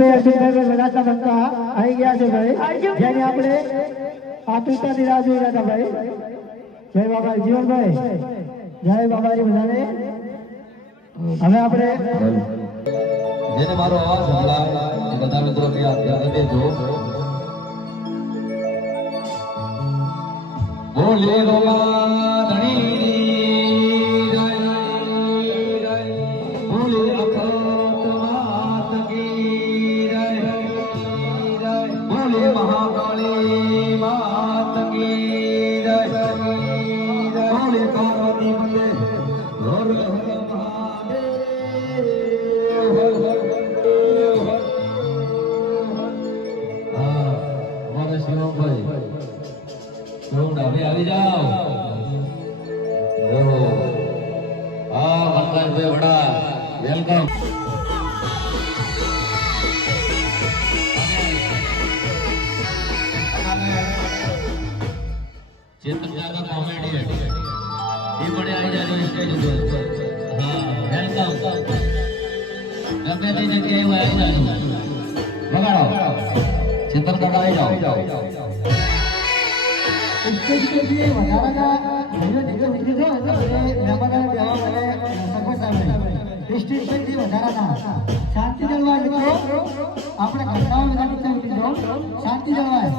લગાતા બનતા આવી ગયા છે ભાઈ. જેને આપણે આતુરતાથી રાહ જોઈ રહ્યા હતા ભાઈ. જય બાબા જીવનભાઈ. જય બાબાજી બધાને. હવે આપણે જેને મારો અવાજ સંભળાય એ બધા મિત્રો ધ્યાન દેજો. બોલે રોમા હા વનરાજભાઈ વડા વેલકમ ચેતન કાકા કોમેડિયન એ પણ આવી જાય સ્ટેજ ઉપર હા વેલકમ ગમે તે જગ્યાએ એવું આવી જાય બગાડો ચેતન કાકા આવી જાઓ સ્ટેજ પરથી વધારાના ભાઈઓ નીચે ઉતરી જાઓ એટલે બધે પરથી વધારાના શાંતિ જળવાય મિત્રો. આપણે ઘટનાઓ બધા શાંતિ જળવાય.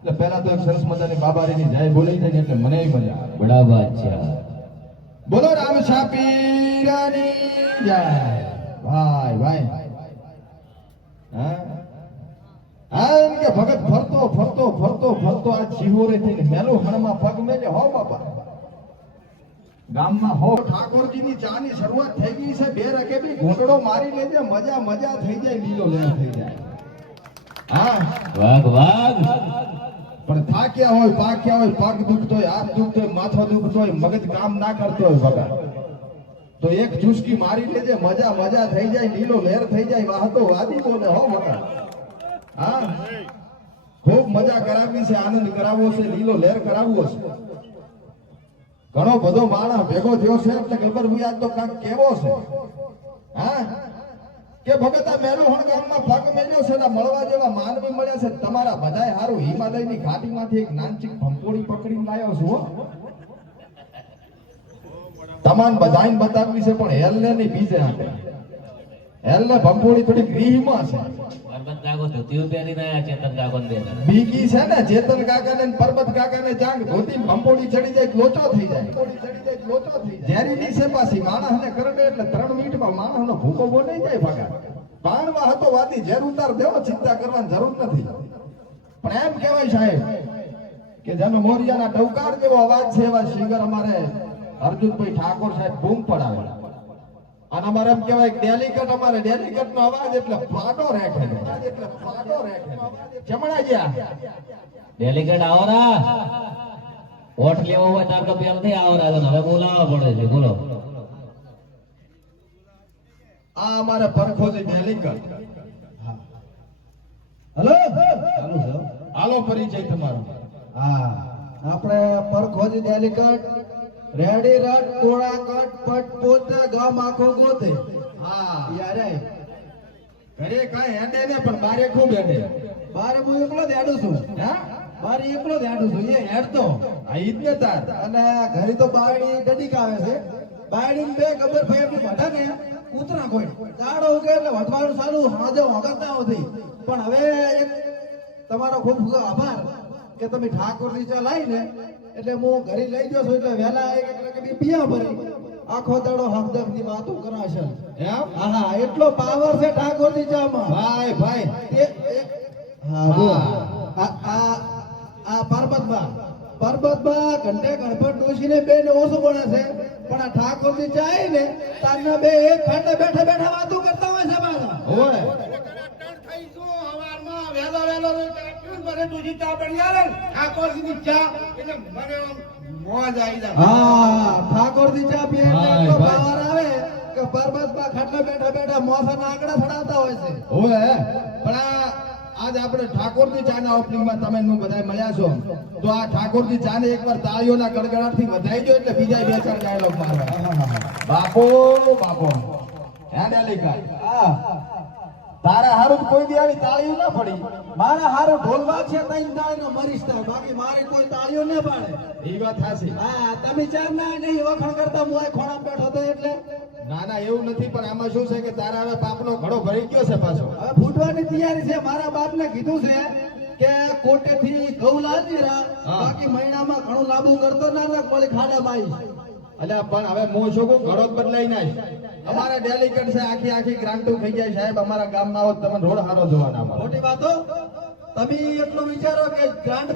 એટલે પહેલા તો સરસ મજાની બાબારીની જય બોલી થઈ એટલે મને મજા આવે. બડા છે. બોલો રામ શાપીરાની જય. ભાઈ ભાઈ. હા? હા એમ કે ભગત ફરતો ફરતો ફરતો ફરતો આ શિહોરે થઈને મેલું હણમાં પગ મેલે. હો બાપા. ગામમાં હો ઠાકોરજીની ચાની શરૂઆત થઈ ગઈ છે. બે રકે બી ઘોટડો મારી લેજે. મજા મજા થઈ જાય લીલો લેર થઈ જાય. હા? વાગ વાઘ. પણ થાક્યા હોય, પાક્યા હોય પગ દુખતો હોય હાથ દુખતો હોય, માથો દુખતો હોય, મગજ કામ ના કરતો હોય વગર તો એક ચુસ્કી મારી લેજે, મજા મજા થઈ જાય લીલો લહેર થઈ જાય વાહતો વાદી બોલે હો વગર હા? ખૂબ મજા કરાવવી છે, આનંદ કરાવવો છે લીલો લહેર કરાવવો છે. ઘણો બધો માણસ ભેગો થયો છે, એટલે ગબર આજ તો કાંક કેવો છે. હા? કે ભગત આ મેલુહણ ગામમાં પગ મેલ્યો છે ને મળવા જેવા માનવી મળ્યા છે તમારા બધાય હારું હિમાલયની ઘાટીમાંથી એક નાનચીક ભંપોડી પકડીને લાવ્યો છું તમામ બધાને બતાવવી છે, પણ હેલને નહીં બીજે હાથે. હેલને ભંપોડી થોડી ગ્રીહમાં છે. કાકો ધોતીઓ પહેરીને આયા ચેતન કાકો ને બીકી છે ને ચેતન કાકા ને પરબત કાકાને જાંગ ધોતી ભંપોડી ચડી જાય, લોચો થઈ જાય. લોચો થઈ જાય ઝેરીની છે માણસ ને કરડે એટલે ત્રણ મિનિટમાં માણસનો ભૂકો બોલાઈ જાય ભાગા. પાણવા હતો વાતી, ઝેર ઉતાર દેવો, ચિંતા કરવાની જરૂર નથી. પણ એમ કહેવાય સાહેબ કે જેનો મોરિયાના ટવકાર જેવો અવાજ છે એવા સિંગર અમારે અર્જુનભાઈ ઠાકોર સાહેબ બૂમ પડાવે. અને અમારે એમ કહેવાય ડેલિકેટ અમારે ડેલિકેટ નો અવાજ એટલે ફાટો રેખે એટલે ફાટો રેખ ચમડા ગયા. ડેલિગેટ આવરા વોટ લેવો હોય તો પેલથી આવરા છે હવે બોલાવવા પડે છે. બોલો. આ અમારે પરખોજી ડેલિકેટ હલો? ચાલુ છે હાલો પરિચય તમારો. હા. આપણે પરખોજી ડેલિકેટ રેડી રટ કોળા કટ પટ પોતે ગામ આખો ગોતે. હા. યારે. ઘરે કાંઈ હેડે ને પણ બારે ખૂબ હેડે. બારે હું એકલો જ હેડું છું. હા? બારે એકલો જ હેડું છું. એ હેડતો. આ ઈદ ને તાર. અને ઘરે તો બાયડી ગડીક આવે છે. બાયડી બે ગબર ભાઈ એમ વઢા ને કૂતરા કોઈ. દાડો ઉગે એટલે વઢવાનું સારું હાજે વગરતા નથી પણ હવે તમારો ખૂબ ખૂબ આભાર. કે તમે ઠાકોર નીચે લાવીને એટલે હું ઘરે લઈ ગયો છું એટલે વહેલા એક એક લગે પિયા ભરી. આખો દાડો હમદમની વાતો કરાશે. એમ? હા હા એટલો પાવર છે ઠાકોરજી ચા માં ભાઈ ભાઈ. હા. આ આ પર્વતબા પર્વતબા ઘંટે ગણપત ડોશીને બે ને ઓછું ગણે છે. પણ આ ઠાકોરજી જાય ને તારના બે એક ખંડે બેઠા બેઠા વાતો કરતા હોય છે મારા. ઓય હા ઠાકોરજી ચા પીએ એટલે હા, એટલો ભાઈ. પાવર આવે કે પર્વતબા ખંડે બેઠા બેઠા મોસાના આંગળા થડાવતા હોય છે. ઓય પણ આજ આપણે ઠાકોરજી ચાના ઓપનિંગમાં તમે નું બધા મળ્યા છો. તો આ ઠાકોરજી ચાને એકવાર તાળીઓના ગડગડાટથી વધાઈ ગયો એટલે બીજા બે ચાર ડાયલોગ મારવા બાપો બાપો. હે ડેલિકા હા. તારા હારું કોઈ દી આવી તાળીઓ ના પડી. મારા હારો ઢોલ વાગશે તઈ દાડનો મરીશ થાય. બાકી મારી કોઈ તાળીઓ ન પાડે. એ વાત હાસી હા તમે ચાર ના નહીં વખાણ કરતા આ ખોણા બેઠો તો એટલે. ના ના એવું નથી પણ આમાં શું છે કે તારા હવે પાપનો ઘડો ભરી ગયો છે પાછો. હવે ફૂટવાની તૈયારી છે. મારા બાપને કીધું છે કે કોટેથી ઘઉં લાવી. બાકી મહિનામાં ઘણું લાંબુ કરતો ના રાખ વળી ખાડા આવીશ. એટલે પણ હવે મોં શું ઘડો બદલાઈ નાખ અમારા ડેલિકેટ છે, આખી આખી ગ્રાન્ટો થઈ જાય સાહેબ. અમારા ગામમાં આવો તમને રોડ હારો જોવાના મોટી વાતો? તમે એટલું વિચારો કે ગ્રાન્ટ